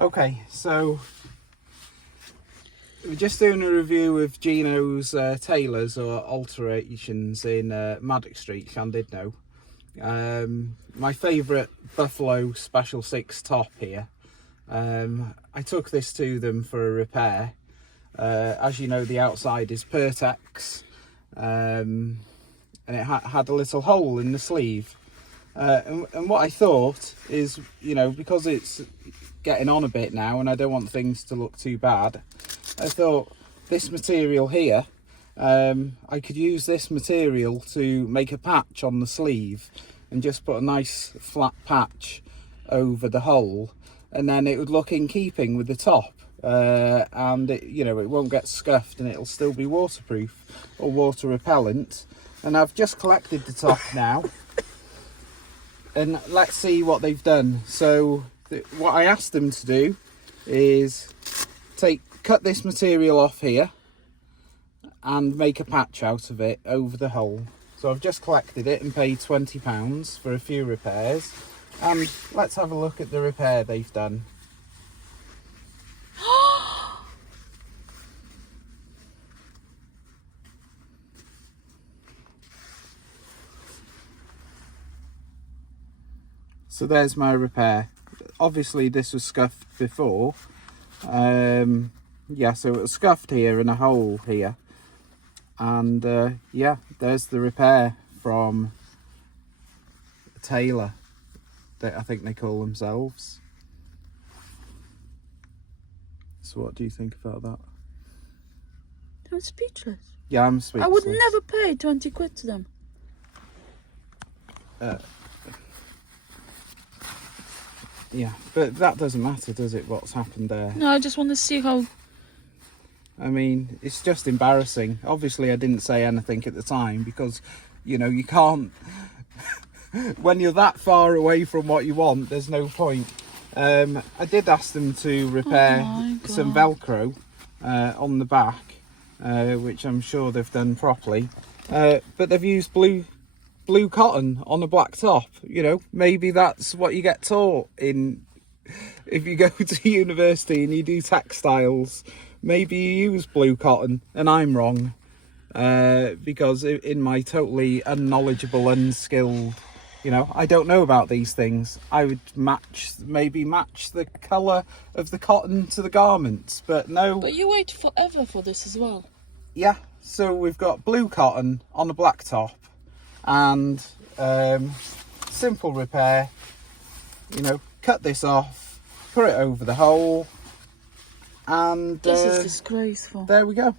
Okay, so we're just doing a review of Gino's tailors or alterations in Maddox Street, Llandudno. My favourite Buffalo Special 6 top here. I took this to them for a repair. As you know, the outside is Pertex, and it had a little hole in the sleeve. And what I thought is, you know, because it's getting on a bit now and I don't want things to look too bad, I thought this material here, I could use this material to make a patch on the sleeve and just put a nice flat patch over the hole, and then it would look in keeping with the top, and it, you know, it won't get scuffed and it'll still be waterproof or water repellent. And I've just collected the top now, and let's see what they've done. So what I asked them to do is cut this material off here and make a patch out of it over the hole. So I've just collected it and paid £20 for a few repairs, and let's have a look at the repair they've done. So there's my repair. Obviously this was scuffed before. Yeah, so it was scuffed here and a hole here. And yeah, there's the repair from a tailor, that I think they call themselves. So what do you think about that? I'm speechless. Yeah, I'm speechless. I would never pay 20 quid to them. Yeah, but that doesn't matter, does it, what's happened there? No, I just want to see how... I mean, it's just embarrassing. Obviously, I didn't say anything at the time because, you know, you can't... when you're that far away from what you want, there's no point. I did ask them to repair some Velcro on the back, which I'm sure they've done properly. But they've used blue cotton on a black top. You know, maybe that's what you get taught in if you go to university and you do textiles. Maybe you use blue cotton and I'm wrong, because in my totally unknowledgeable, unskilled, you know, I don't know about these things. I would maybe match the colour of the cotton to the garments, but no. But you wait forever for this as well. Yeah, so we've got blue cotton on a black top, and simple repair. You know, cut this off, put it over the hole, and This is disgraceful. there we go.